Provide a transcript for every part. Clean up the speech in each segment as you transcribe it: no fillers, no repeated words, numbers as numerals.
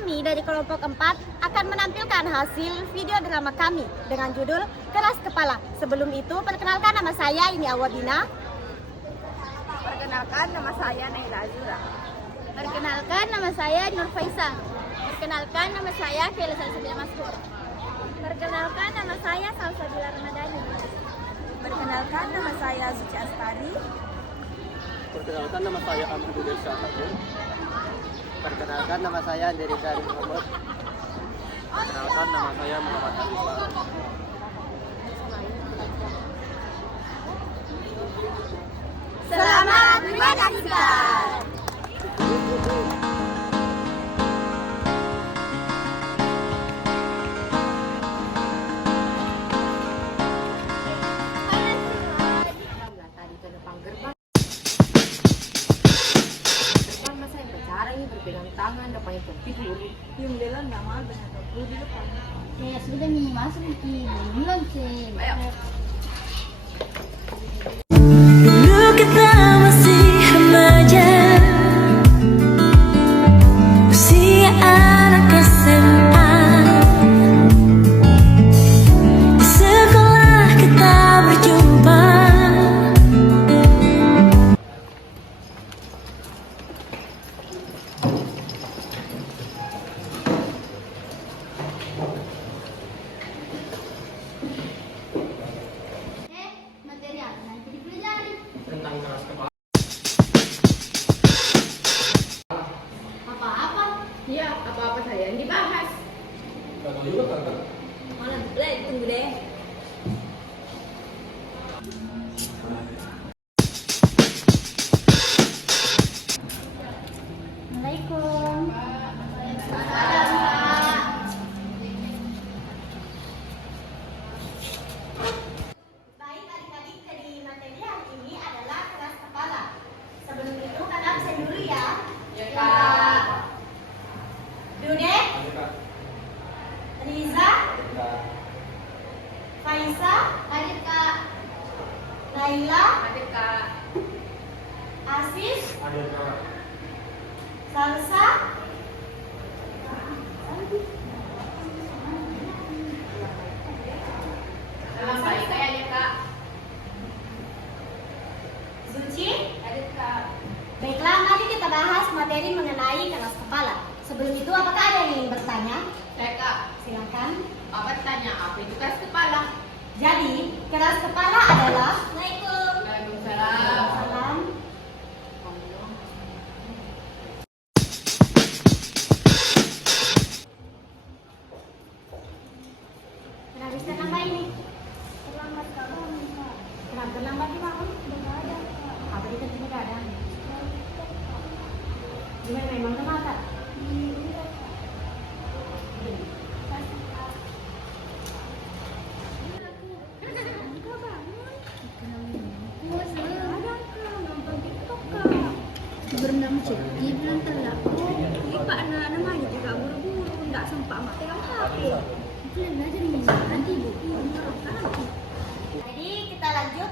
Kami dari kelompok 4 akan menampilkan hasil video drama kami dengan judul Keras Kepala. Sebelum itu, perkenalkan nama saya ini Awadina. Perkenalkan, nama saya Naila Azura. Perkenalkan, nama saya Nur Faisal. Perkenalkan, nama saya Fela Salsabila Maskur. Perkenalkan, nama saya Salsabila Ramadhani. Perkenalkan, nama saya Suci Astari. Perkenalkan, nama saya Ahmad Syahtabur. Perkenalkan, nama saya Derita Muhammad. Perkenalkan, nama saya Muhammad Arifah. Selamat menyaksikan. Berpegang tangan, depannya tertidur. Yung lelan nama benar di depan. Ya sudah nih, masuk di lonceng. Ayo. Dulu kita masih remaja, usia anak SMA. Di sekolah kita berjumpa. Materi apa nanti dipelajari? Tentang keras kepala. Apa-apa? Iya, apa-apa saya yang dibahas. Gak tahu juga kan? Mana? Tunggu deh. Assalamualaikum. Baik, adik-adik, dari materi hari ini adalah keras kepala. Sebelum itu, kalian absen dulu ya. Ya, Kak. Dude, Riza, Faisa, Hadir Kak. Laila, Adik Kak. Asis, Ada Kak. Salsa, Nama baik kayaknya Kak. Zuci. Adik Kak. Baiklah, mari kita bahas materi mengenai keras kepala. Sebelum itu, apakah ada yang ingin bertanya? Saya Kak. Silakan. Apa tanya apa itu keras kepala? Jadi, keras kepala adalah Waalaikumsalam. Salam. Kenapa bisa nambah ini? Terlambat kamu. Kenapa terlambat di mana? Tidak ada. Apa di tempat tidak ada? Gimana memang kenapa? Bernama Cekti bilang telah. Pak namanya juga buru-buru, enggak sempat mak pegang HP. Kalian belajar ini nanti ibu. Jadi kita lanjut.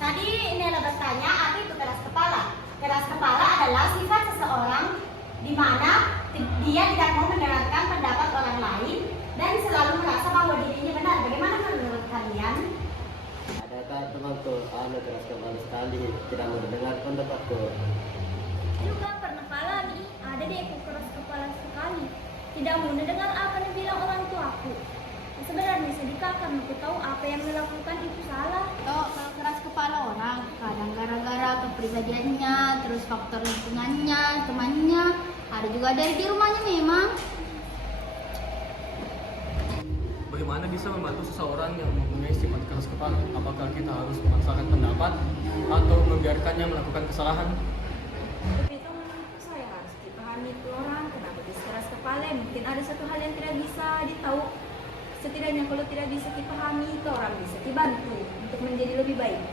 Tadi Nela bertanya apa itu keras kepala. Keras kepala adalah sifat seseorang di mana dia tidak mau mendengarkan pendapat orang lain dan selalu merasa bahwa dirinya benar. Bagaimana menurut kalian? Adakah temanku anak keras kepala sekali, tidak mau mendengar pendapatku? Juga pernah alami, ada deh aku keras kepala sekali. Tidak mau mendengar apa yang bilang orang tuaku. Sebenarnya sedikit karena aku tahu apa yang dilakukan itu salah. Kalau keras kepala orang, kadang gara-gara kepribadiannya, terus faktor lingkungannya, temannya, ada juga dari di rumahnya memang. Bagaimana bisa membantu seseorang yang mempunyai sifat keras kepala? Apakah kita harus memaksakan pendapat atau membiarkannya melakukan kesalahan? Itu menurutku saya harus dipahami itu orang kenapa bisa keras kepala. Mungkin ada satu hal yang tidak bisa ditahu. Setidaknya kalau tidak bisa dipahami, itu orang bisa dibantu untuk menjadi lebih baik.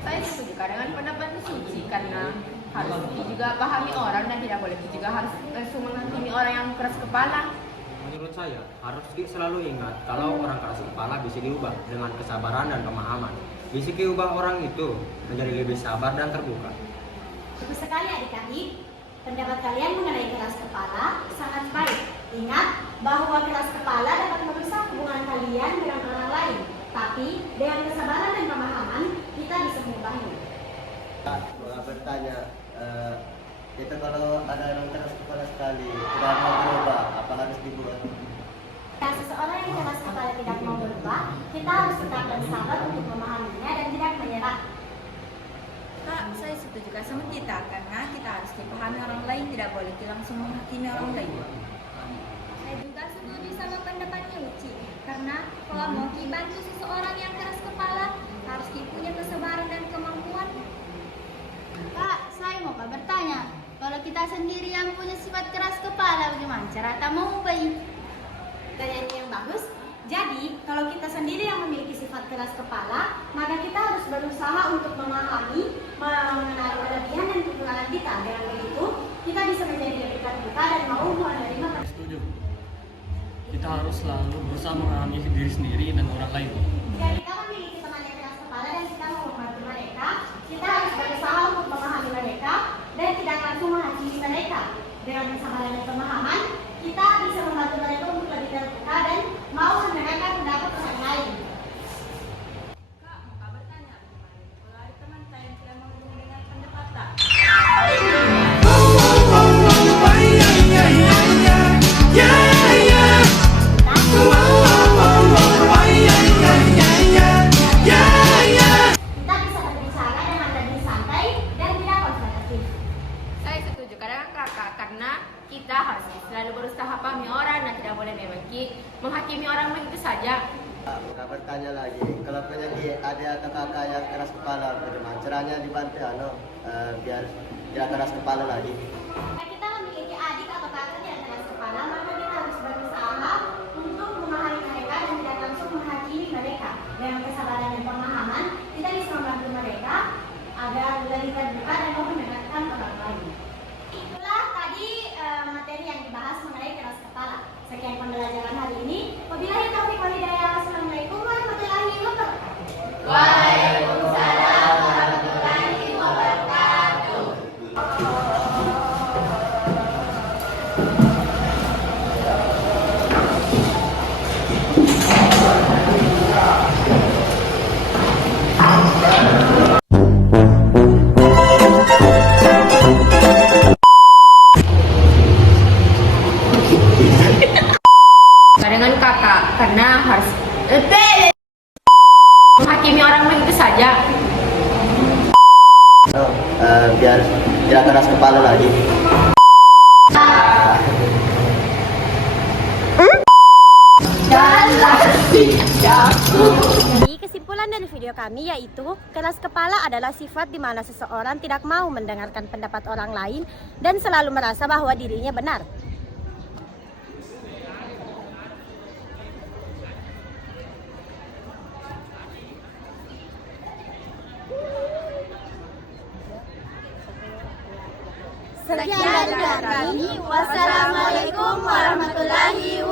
Saya setuju dengan pendapat Suci karena harus juga pahami orang dan tidak boleh juga harus langsung menghakimi orang yang keras kepala. Menurut saya, harus selalu ingat kalau orang keras kepala bisa diubah dengan kesabaran dan pemahaman. Bisa diubah orang itu menjadi lebih sabar dan terbuka. Bagus sekali adik-adik. Pendapat kalian mengenai keras kepala sangat baik. Ingat bahwa keras kepala dapat merusak hubungan kalian dengan orang lain. Tapi dengan kesabaran dan pemahaman, kita bisa mengubahnya. Mau bertanya, itu kalau ada orang keras kepala sekali, tidak mau berubah, apa harus dibuat? Jika seseorang yang keras kepala tidak mau berubah, kita harus tetap bersabar untuk memahaminya dan tidak menyerah. Kak, saya setuju sama kita karena kita harus dipahami orang lain, tidak boleh langsung menghakimi orang lain. Saya juga setuju sama pendapatnya Uci, karena kalau mau bantu seseorang yang keras kepala, harus punya kesabaran dan kemampuan. Kak, saya mau bertanya, kalau kita sendiri yang punya sifat keras kepala, bagaimana cara kita mengubah? Pertanyaan yang bagus. Jadi, kalau kita sendiri yang memiliki sifat keras kepala, maka kita harus berusaha untuk memahami, mengenali kelebihan dan kekurangan kita. Dengan begitu, kita bisa menjadi lebih terbuka dan mau menerima. Setuju. Kita harus selalu berusaha memahami diri sendiri dan orang lain. Jika kita memiliki teman yang keras kepala dan kita mau membantu mereka, kita harus berusaha untuk memahami mereka dan tidak langsung menghakimi mereka. Dengan kesabaran dan pemahaman, kita bisa membantu mereka untuk lebih terbuka dan mau mendengarkan pendapat orang lain. Kak, mau bertanya kemarin, kalau ada teman saya yang tidak mau mendengar pendapat tak? Kita bisa berbicara dengan lebih santai dan tidak konfrontatif. Saya setuju dengan kakak karena kita harus selalu berusaha pahami orang dan tidak boleh menghakimi orang begitu saja. Mau bertanya lagi, kalau punya adik atau kakak yang keras kepala, bagaimana caranya dibantu biar tidak keras kepala lagi? Jika kita memiliki adik atau kakak yang keras kepala, maka kita harus berusaha untuk memahami mereka dan tidak langsung menghakimi mereka. Dengan kesabaran dan pemahaman, kita bisa membantu mereka agar lebih terbuka dan mau mendengarkan orang lain. Itulah tadi materi yang dibahas mengenai keras kepala. Sekian pembelajaran hari ini. Wabillahi taufiq wal hidayah. Assalamualaikum warahmatullahi wabarakatuh. Waalaikumsalam warahmatullahi wabarakatuh. Dengan kakak karena harus menghakimi orang begitu saja. Biar tidak keras kepala lagi. Jadi kesimpulan dari video kami yaitu keras kepala adalah sifat di mana seseorang tidak mau mendengarkan pendapat orang lain dan selalu merasa bahwa dirinya benar. Sekian dari kami. Wassalamualaikum warahmatullahi wabarakatuh.